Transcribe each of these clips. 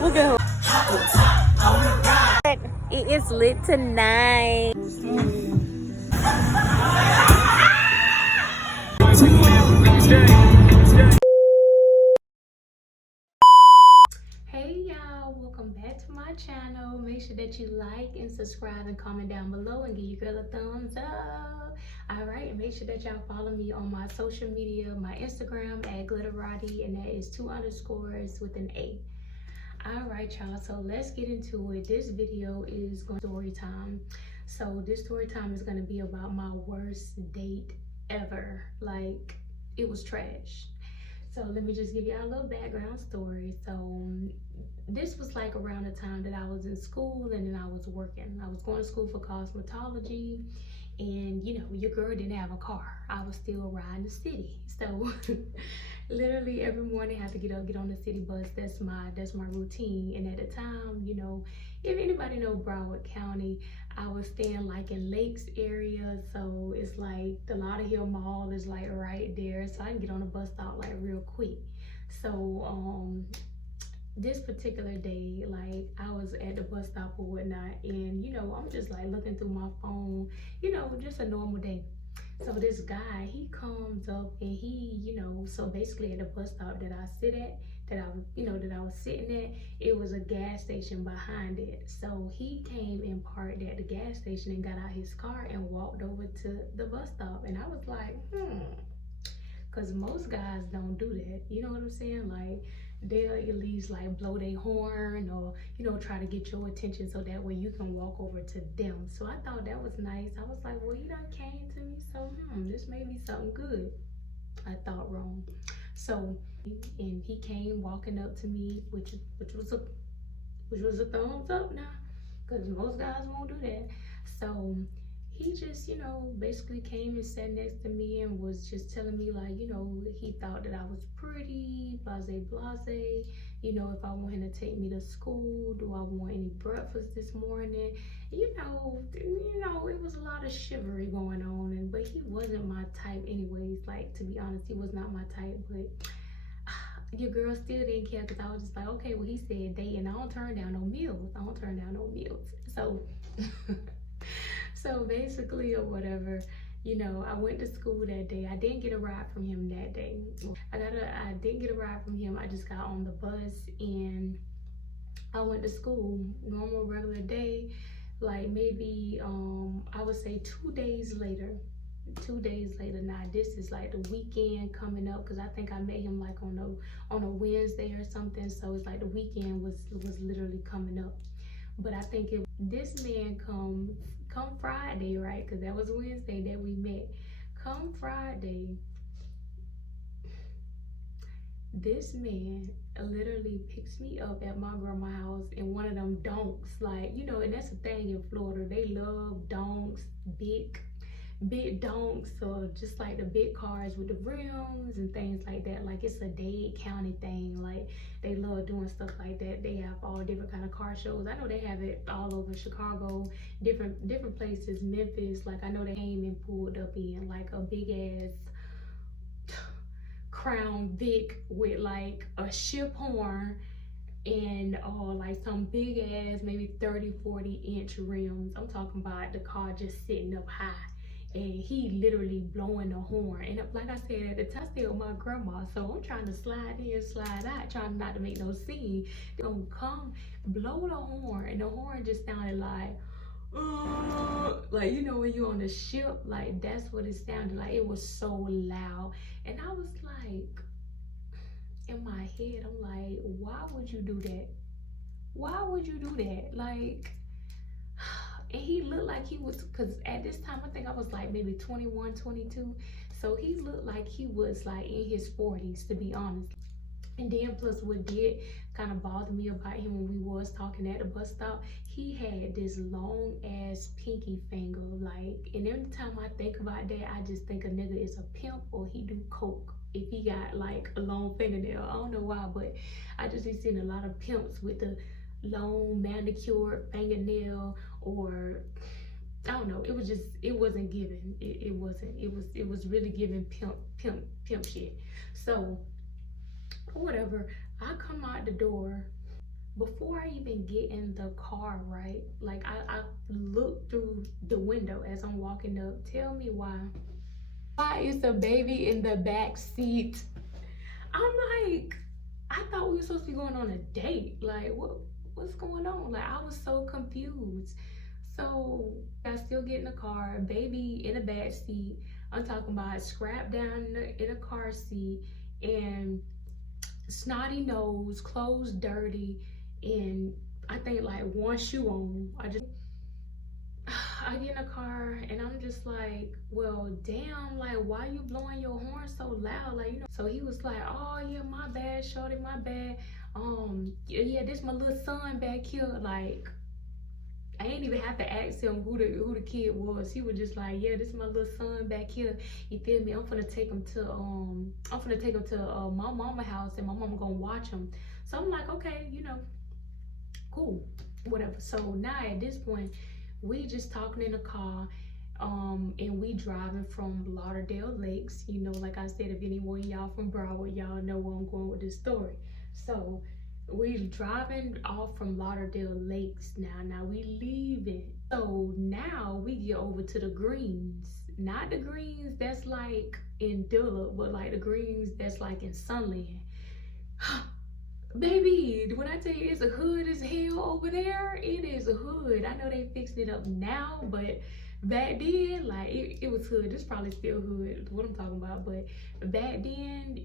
Look at her. It is lit tonight. Hey y'all, welcome back to my channel. Make sure that you like and subscribe and comment down below and give your girl a thumbs up. Alright, and make sure that y'all follow me on my social media, my Instagram at Glitterati, and that is 2 underscores with an A. Alright y'all, so let's get into it. This video is going to be story time. So this story time is going to be about my worst date ever. Like, it was trash. So let me just give y'all a little background story. So this was like around the time that I was in school and then I was working. I was going to school for cosmetology, and you know, your girl didn't have a car. I was still riding the city. So literally every morning I had to get up, get on the city bus. That's my routine. And at the time, you know, if anybody know Broward County, I was staying like in Lakes area, so it's like the Lauderhill Mall is like right there, so I can get on the bus stop like real quick. So this particular day, like I was at the bus stop or whatnot, and you know, I'm just like looking through my phone, you know, just a normal day. So this guy, he comes up and he, you know, so basically at the bus stop that I sit at, that I was sitting at, it was a gas station behind it. So he came and parked at the gas station and got out his car and walked over to the bus stop. And I was like, because most guys don't do that. You know what I'm saying? Like, they'll at least like blow their horn or, you know, try to get your attention so that way you can walk over to them. So I thought that was nice. I was like, well, you done came to me, so this may be something good. I thought wrong. So, and he came walking up to me, which was a thumbs up now, because most guys won't do that. So he just, you know, basically came and sat next to me and was just telling me like, you know, he thought that I was pretty, blase, you know, if I want him to take me to school, do I want any breakfast this morning? You know, it was a lot of chivalry going on, but he wasn't my type anyways. Like, to be honest, he was not my type, but your girl still didn't care, because I was just like, okay, well, he said date, and I don't turn down no meals. So so basically, or whatever, you know, I went to school that day. I didn't get a ride from him that day. I didn't get a ride from him. I just got on the bus and I went to school, normal regular day. Like maybe I would say 2 days later. 2 days later. Now this is like the weekend coming up, because I think I met him like on a Wednesday or something. So it's like the weekend was literally coming up. But I think this man come Friday, right? Because that was Wednesday that we met. Come Friday, this man literally picks me up at my grandma's house in one of them donks. Like, you know, and that's the thing in Florida. They love donks, big donks, or just like the big cars with the rims and things like that. Like, it's a Dade County thing. Like, they love doing stuff like that. They have all different kind of car shows. I know they have it all over Chicago, different places, Memphis. Like, I know they came and pulled up in like a big ass Crown Vic with like a ship horn and like some big ass maybe 30-40 inch rims. I'm talking about the car just sitting up high, and he literally blowing the horn. And like I said, at the time I stayed with my grandma, so I'm trying to slide in, slide out, trying not to make no scene. They're gonna come blow the horn, and the horn just sounded like, you know, when you're on the ship, like that's what it sounded like. It was so loud. And I was like, in my head, I'm like, why would you do that? Why would you do that? Like, and he looked like he was, because at this time I think I was like maybe 21, 22. So he looked like he was like in his 40s, to be honest. And then plus what did kind of bother me about him when we was talking at the bus stop, he had this long ass pinky finger. Like, and every time I think about that, I just think a nigga is a pimp or he do coke if he got like a long fingernail. I don't know why, but I just be seeing a lot of pimps with the long manicured fingernail, or I don't know. It wasn't giving. It wasn't. It was really giving pimp shit. So whatever, I come out the door Before I even get in the car, right? Like I look through the window as I'm walking up. Tell me why. Why is the baby in the back seat? I'm like, I thought we were supposed to be going on a date. Like, what's going on? Like, I was so confused. So I still get in the car, baby in the back seat. I'm talking about scrap down in a car seat and snotty nose, clothes dirty, and I think like one shoe on. I get in the car and I'm just like, well, damn, like, why you blowing your horn so loud? Like, So he was like, oh, yeah, my bad, shorty, my bad. Yeah, this my little son back here. Like, I ain't even have to ask him who the kid was. He was just like, yeah, this is my little son back here. You feel me? I'm finna take him to my mama house and my mama gonna watch him. So I'm like, okay, cool, whatever. So now at this point, we just talking in the car, and we driving from Lauderdale Lakes. Like I said, if anyone y'all from Broward, y'all know where I'm going with this story. So we driving off from Lauderdale Lakes now. Now we leaving. So now we get over to the greens. Not the greens that's like in Dilla, but like the greens that's like in Sunland. Baby, when I tell you it's a hood as hell over there, it is a hood. I know they fixed it up now, but back then, like it was hood. It's probably still hood, what I'm talking about. But back then,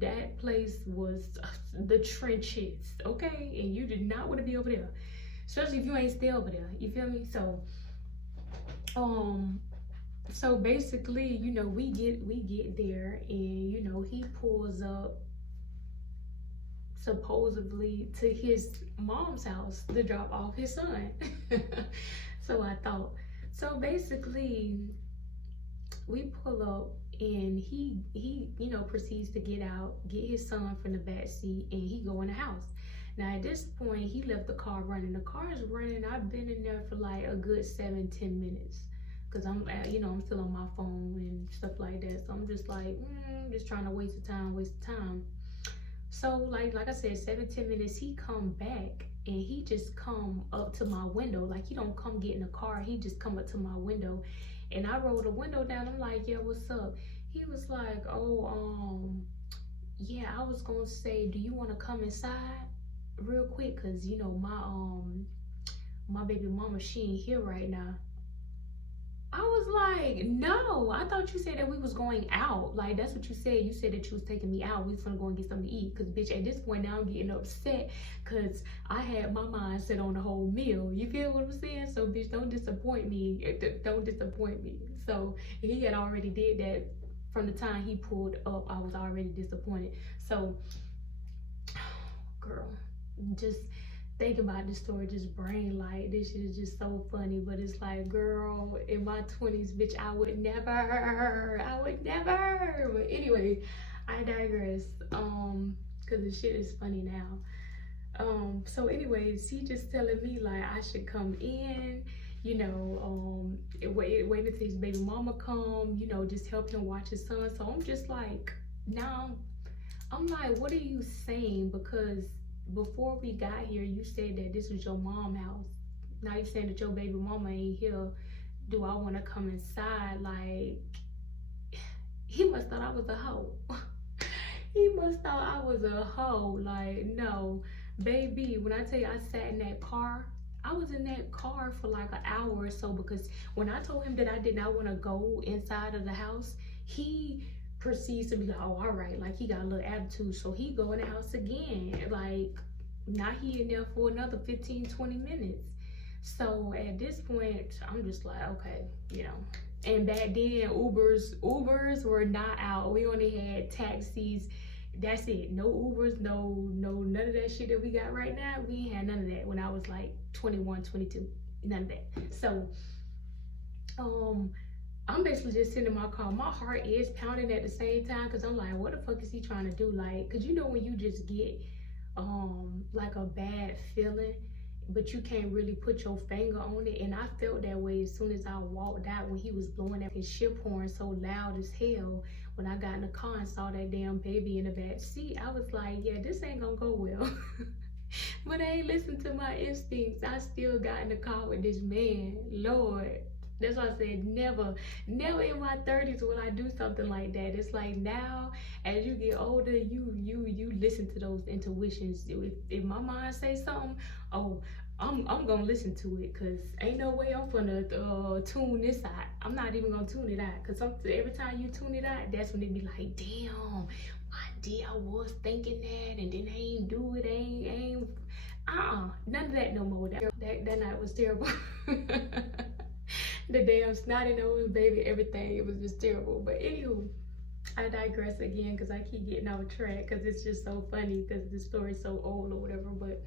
that place was the trenches, okay? And you did not want to be over there, especially if you ain't stay over there. You feel me? So basically, we get there, and he pulls up supposedly to his mom's house to drop off his son. So I thought. So basically, we pull up and he proceeds to get out, get his son from the back seat, and he go in the house. Now at this point, he left the car running. The car is running. I've been in there for like a good 7-10 minutes. Cause I'm still on my phone and stuff like that. So I'm just like, just trying to waste the time. So like I said, 7-10 minutes, he come back and he just come up to my window. Like, he don't come get in the car, he just come up to my window. And I roll the window down. I'm like, yeah, what's up? He was like, oh, yeah, I was gonna say, do you want to come inside real quick? Cause my baby mama, she ain't here right now. I was like, no, I thought you said that we was going out. Like, that's what you said. You said that you was taking me out. We was gonna go and get something to eat. Cause bitch, at this point now I'm getting upset cause I had my mind set on the whole meal. You feel what I'm saying? So bitch, don't disappoint me. Don't disappoint me. So he had already did that from the time he pulled up. I was already disappointed. So, girl, just think about this story, just brain light. This shit is just so funny, but it's like, girl, in my 20s, bitch, I would never. But anyway, I digress. Cause the shit is funny now. So anyways, he just telling me like I should come in, wait until his baby mama come, just help him watch his son. So I'm just like, now I'm like, what are you saying? Because before we got here, you said that this was your mom's house. Now you're saying that your baby mama ain't here. Do I want to come inside? Like, he must thought I was a hoe. He must thought I was a hoe. Like, no, baby, when I tell you I sat in that car, I was in that car for like an hour or so, because when I told him that I did not want to go inside of the house, he proceeds to be like, oh, all right, like he got a little attitude. So he go in the house again. Like, now he in there for another 15-20 minutes. So at this point, I'm just like, okay, And back then, Ubers were not out. We only had taxis. That's it. No Ubers, no none of that shit that we got right now. We ain't had none of that when I was like 21, 22. None of that. So, I'm basically just sitting in my car. My heart is pounding at the same time, because I'm like, what the fuck is he trying to do? Like, because when you just get like a bad feeling, but you can't really put your finger on it. And I felt that way as soon as I walked out, when he was blowing at his ship horn so loud as hell. When I got in the car and saw that damn baby in the back seat, I was like, yeah, this ain't gonna go well. But I ain't listened to my instincts. I still got in the car with this man. Lord. That's why I said never in my 30s will I do something like that. It's like now, as you get older, you listen to those intuitions. If my mind say something, oh, I'm gonna listen to it, cause ain't no way I'm gonna tune this out. I'm not even gonna tune it out, cause every time you tune it out, that's when it be like, damn, I was thinking that, and then I ain't do it, ain't none of that no more. That night was terrible. The damn snotty nose, baby, everything, it was just terrible. But anywho, I digress again because I keep getting off track because it's just so funny because the story's so old or whatever. But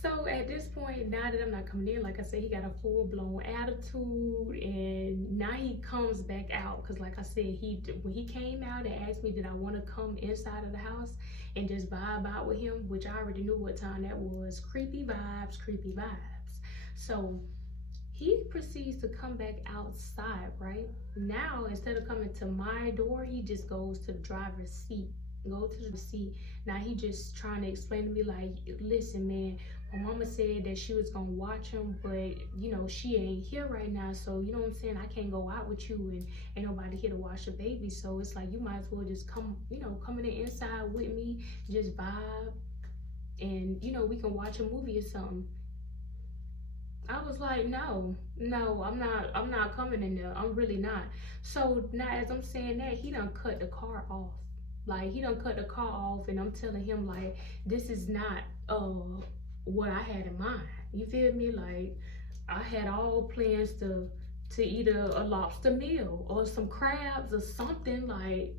so at this point, now that I'm not coming in, like I said, he got a full-blown attitude, and now he comes back out because, like I said, when he came out and asked me did I want to come inside of the house and just vibe out with him, which I already knew what time that was. Creepy vibes, creepy vibes. So he proceeds to come back outside, right? Now, instead of coming to my door, he just goes to the driver's seat. Go to the seat. Now he just trying to explain to me like, listen, man, my mama said that she was gonna watch him, but you know, she ain't here right now. So you know what I'm saying? I can't go out with you and ain't nobody here to watch the baby. So it's like, you might as well just come, you know, come in the inside with me, just vibe. And you know, we can watch a movie or something. I was like, no, I'm not coming in there. I'm really not. So now as I'm saying that, he done cut the car off. Like he done cut the car off, and I'm telling him like, this is not what I had in mind. You feel me? Like I had all plans to eat a lobster meal or some crabs or something, like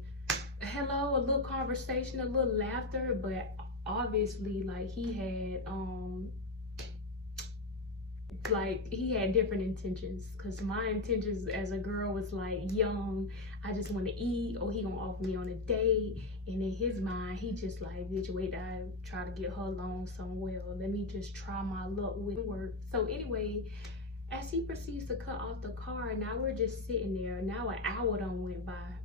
hello, a little conversation, a little laughter, but obviously like he had different intentions, because my intentions as a girl was like young, I just want to eat, or he gonna offer me on a date. And in his mind, he just like, bitch, wait, I try to get her along somewhere, let me just try my luck with work. So anyway, as he proceeds to cut off the car, now we're just sitting there. Now an hour done went by,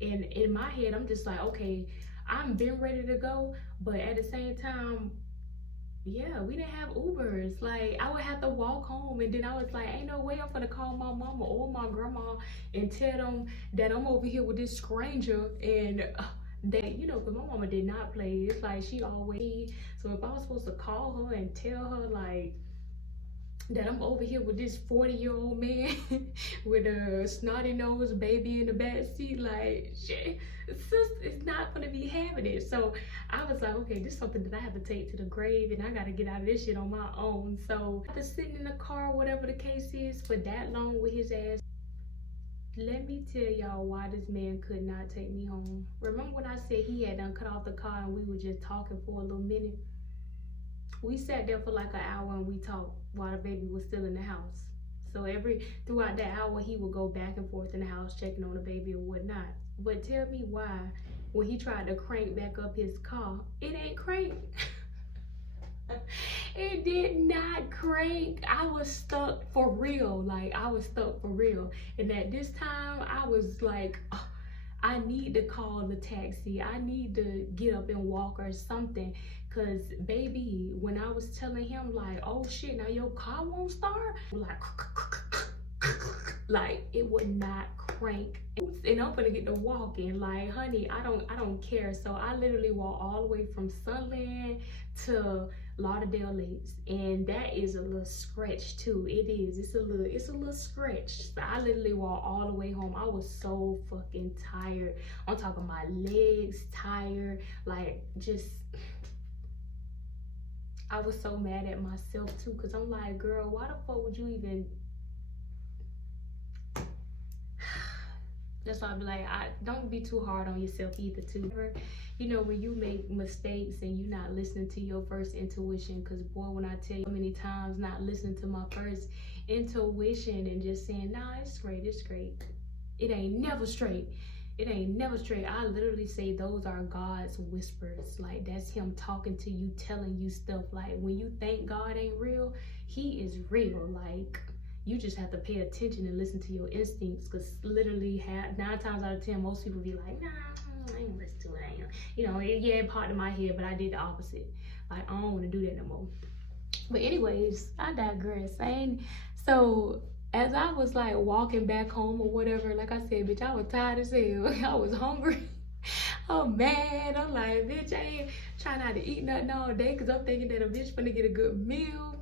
and in my head I'm just like, okay, I'm been ready to go, but at the same time, yeah, we didn't have Ubers. Like I would have to walk home, and then I was like, ain't no way I'm gonna call my mama or my grandma and tell them that I'm over here with this stranger, and that, you know, because my mama did not play. It's like she always, so if I was supposed to call her and tell her like that I'm over here with this 40-year-old man with a snotty nose baby in the back seat, like shit, it's not gonna be having it. So I was like, okay, this is something that I have to take to the grave, and I gotta get out of this shit on my own. So after sitting in the car, whatever the case is, for that long with his ass, let me tell y'all why this man could not take me home. Remember when I said he had done cut off the car and we were just talking for a little minute? We sat there for like an hour and we talked while the baby was still in the house. So throughout that hour, he would go back and forth in the house checking on the baby or whatnot. But tell me why, when he tried to crank back up his car, it ain't crank. It did not crank. I was stuck for real. Like I was stuck for real. And at this time, I was like, oh, I need to call the taxi. I need to get up and walk or something. Cause baby, when I was telling him like, oh shit, now your car won't start, like it would not crank. And I'm gonna get to walking, like honey, I don't care. So I literally walked all the way from Sunland to Lauderdale Lakes, and that is a little stretch too. It is. It's a little stretch. So I literally walked all the way home. I was so fucking tired. I'm talking my legs tired, like just. I was so mad at myself too, because I'm like, girl, why the fuck would you even? That's why I be like, don't be too hard on yourself either too. You know, when you make mistakes and you're not listening to your first intuition, because boy, when I tell you how many times not listening to my first intuition and just saying, nah, it's great, it ain't never straight. It ain't never straight. I literally say those are God's whispers. Like that's him talking to you, telling you stuff. Like when you think God ain't real, he is real. Like you just have to pay attention and listen to your instincts, because literally 9 times out of 10, most people be like, nah, I ain't listen to it. I ain't. You know, yeah, it popped in my head, but I did the opposite. Like, I don't want to do that no more. But anyways, I digress. So as I was like walking back home or whatever, like I said, bitch, I was tired as hell. I was hungry. I'm mad. I'm like, bitch, I ain't trying not to eat nothing all day because I'm thinking that a bitch finna get a good meal.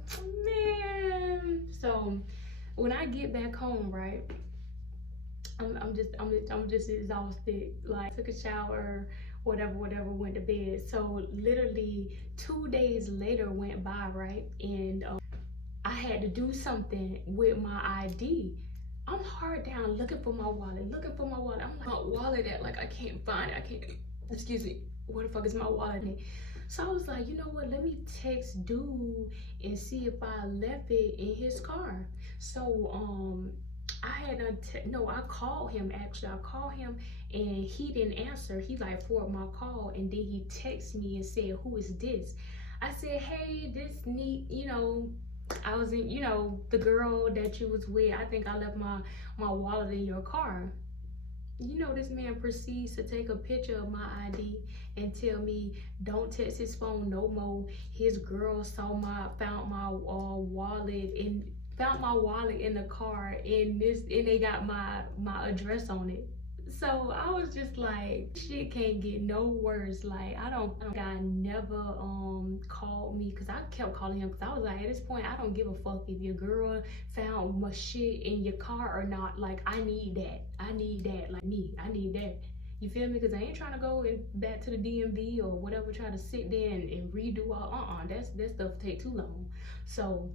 Man. So when I get back home, right, I'm just exhausted. Like, took a shower, whatever, went to bed. So literally 2 days later went by, right, and I had to do something with my ID. I'm hard down looking for my wallet. I'm like, my wallet at, like, I can't find it. Excuse me, where the fuck is my wallet at? So I was like, you know what, let me text dude and see if I left it in his car. So I called him, actually. I called him and he didn't answer. He like forwarded my call, and then he texted me and said, who is this? I said, hey, this neat, I was in, the girl that you was with, I think I left my wallet in your car. This man proceeds to take a picture of my ID and tell me, don't text his phone no more. His girl found my wallet in the car, and they got my address on it. So I was just like, shit can't get no worse. Like, I never called me, because I kept calling him, because I was like, at this point, I don't give a fuck if your girl found my shit in your car or not. Like, I need that. Like me, I need that. You feel me? Because I ain't trying to go back to the DMV or whatever, try to sit there and redo all, that stuff take too long. So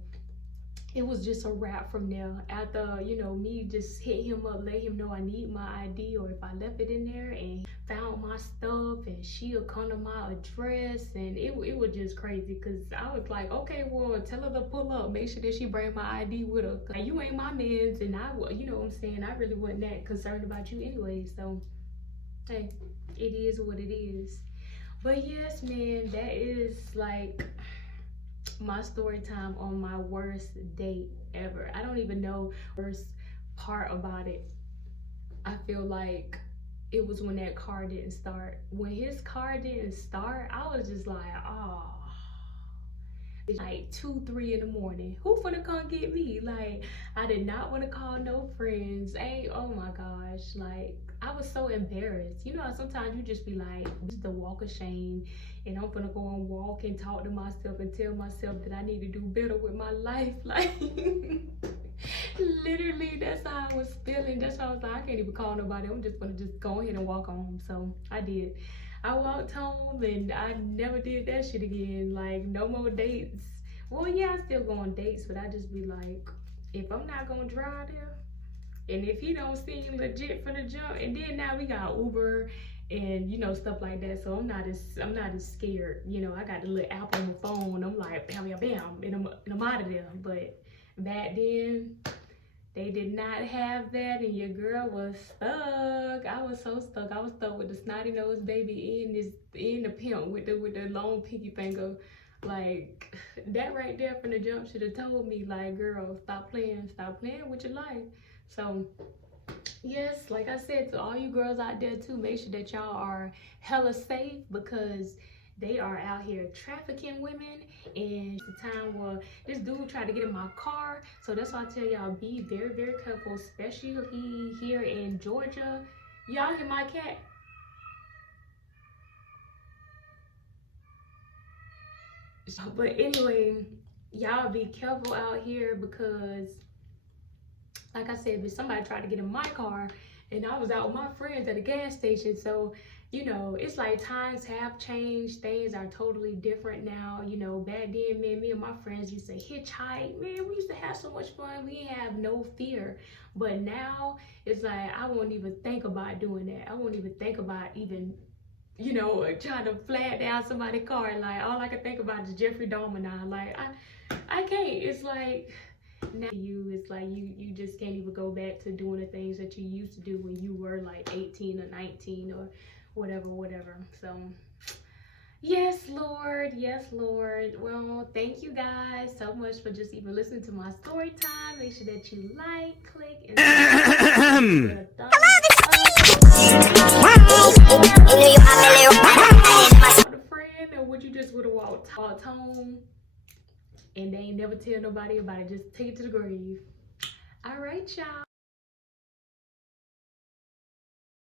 it was just a wrap from there. After, me just hit him up, let him know I need my ID, or if I left it in there, and found my stuff, and she'll come to my address, and it was just crazy, because I was like, okay, well, tell her to pull up, make sure that she bring my ID with her. Like, you ain't my mans, and you know what I'm saying, I really wasn't that concerned about you anyway, so, hey, it is what it is. But yes, man, that is like my story time on my worst date ever. I don't even know the worst part about it. I feel like it was when that car didn't start. When his car didn't start, I was just like, oh. It's like 2, 3 in the morning. Who finna come get me? Like, I did not want to call no friends. Oh my gosh. Like, I was so embarrassed. Sometimes you just be like, this is the walk of shame, and I'm gonna go and walk and talk to myself and tell myself that I need to do better with my life. Like, literally, that's how I was feeling. That's why I was like, I can't even call nobody. I'm just gonna go ahead and walk home. So I did. I walked home, and I never did that shit again. Like, no more dates. Well, yeah, I still go on dates, but I just be like, if I'm not gonna drive there, and if he don't seem legit from the jump, and then now we got Uber and stuff like that, so I'm not as scared. I got the little app on my phone. I'm like, bam, bam, bam, and I'm out of there. But back then, they did not have that, and your girl was stuck. I was so stuck. I was stuck with the snotty nose baby in the pimp with the long pinky finger. Like, that right there from the jump should have told me, like, girl, stop playing with your life. So yes, like I said, to all you girls out there too, make sure that y'all are hella safe, because they are out here trafficking women. And the time where this dude tried to get in my car. So that's why I tell y'all, be very, very careful, especially here in Georgia. Y'all hear my cat? But anyway, y'all be careful out here, because like I said, if somebody tried to get in my car, and I was out with my friends at a gas station. So it's like times have changed. Things are totally different now. Back then, man, me and my friends used to hitchhike. Man, we used to have so much fun. We didn't have no fear. But now, it's like, I won't even think about doing that. I won't even think about even, trying to flag down somebody's car. Like, all I can think about is Jeffrey Dahmer now. Like, I can't. It's like, now it's like you just can't even go back to doing the things that you used to do when you were like 18 or 19 or whatever. So yes, Lord. Well, thank you guys so much for just even listening to my story time. Make sure that you like, click, and a friend know what you just would have walked home and they ain't never tell nobody about it. Just take it to the grave. All right, y'all.